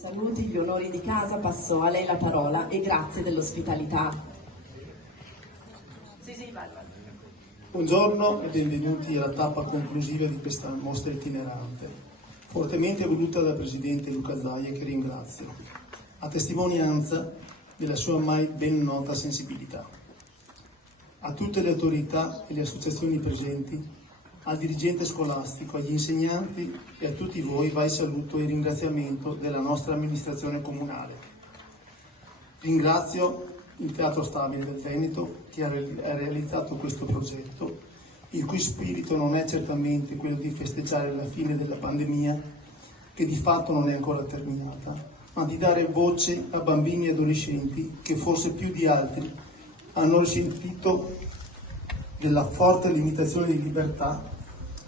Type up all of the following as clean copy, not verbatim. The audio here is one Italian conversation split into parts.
Saluti, gli onori di casa, passo a lei la parola e grazie dell'ospitalità. Vai. Buongiorno e benvenuti alla tappa conclusiva di questa mostra itinerante, fortemente voluta dal Presidente Luca Zaia, che ringrazio, a testimonianza della sua ormai ben nota sensibilità. A tutte le autorità e le associazioni presenti, al dirigente scolastico, agli insegnanti e a tutti voi va il saluto e il ringraziamento della nostra amministrazione comunale. Ringrazio il Teatro Stabile del Veneto che ha realizzato questo progetto, il cui spirito non è certamente quello di festeggiare la fine della pandemia, che di fatto non è ancora terminata, ma di dare voce a bambini e adolescenti che forse più di altri hanno risentito della forte limitazione di libertà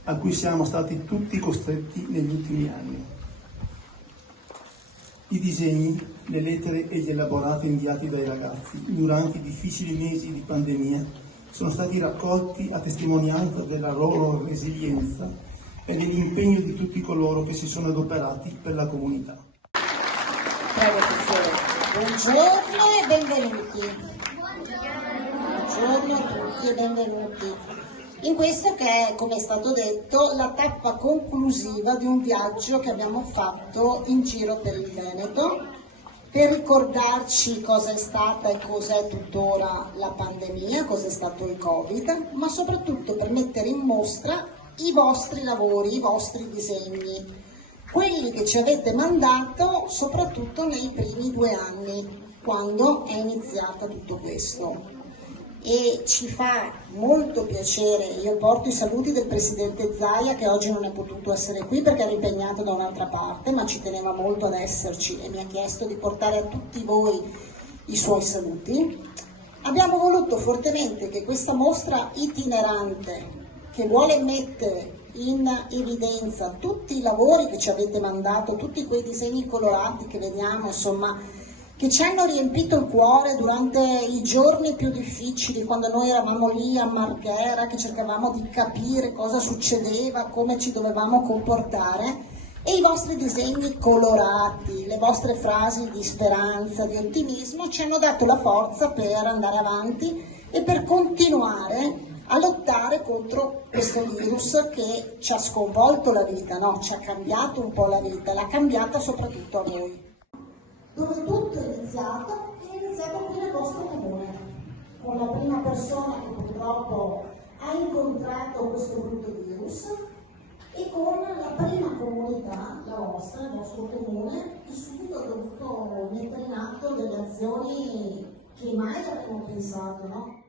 a cui siamo stati tutti costretti negli ultimi anni. I disegni, le lettere e gli elaborati inviati dai ragazzi durante i difficili mesi di pandemia sono stati raccolti a testimonianza della loro resilienza e dell'impegno di tutti coloro che si sono adoperati per la comunità. Prego, buongiorno e benvenuti. Buongiorno a tutti e benvenuti. In questo che è, come è stato detto, la tappa conclusiva di un viaggio che abbiamo fatto in giro per il Veneto per ricordarci cosa è stata e cos'è tuttora la pandemia, cos'è stato il Covid, ma soprattutto per mettere in mostra i vostri lavori, i vostri disegni, quelli che ci avete mandato soprattutto nei primi 2 anni, quando è iniziato tutto questo. E ci fa molto piacere, io porto i saluti del Presidente Zaia, che oggi non è potuto essere qui perché era impegnato da un'altra parte, ma ci teneva molto ad esserci e mi ha chiesto di portare a tutti voi i suoi saluti. Abbiamo voluto fortemente che questa mostra itinerante, che vuole mettere in evidenza tutti i lavori che ci avete mandato, tutti quei disegni colorati che vediamo, insomma, che ci hanno riempito il cuore durante i giorni più difficili, quando noi eravamo lì a Marghera, che cercavamo di capire cosa succedeva, come ci dovevamo comportare, e i vostri disegni colorati, le vostre frasi di speranza, di ottimismo, ci hanno dato la forza per andare avanti e per continuare a lottare contro questo virus che ci ha sconvolto la vita, no? Ci ha cambiato un po' la vita, l'ha cambiata soprattutto a voi. Dove tutto è iniziato qui nel vostro comune, con la prima persona che purtroppo ha incontrato questo brutto virus e con la prima comunità, la vostra, il vostro comune, che subito ha dovuto mettere in atto delle azioni che mai avremmo pensato, no?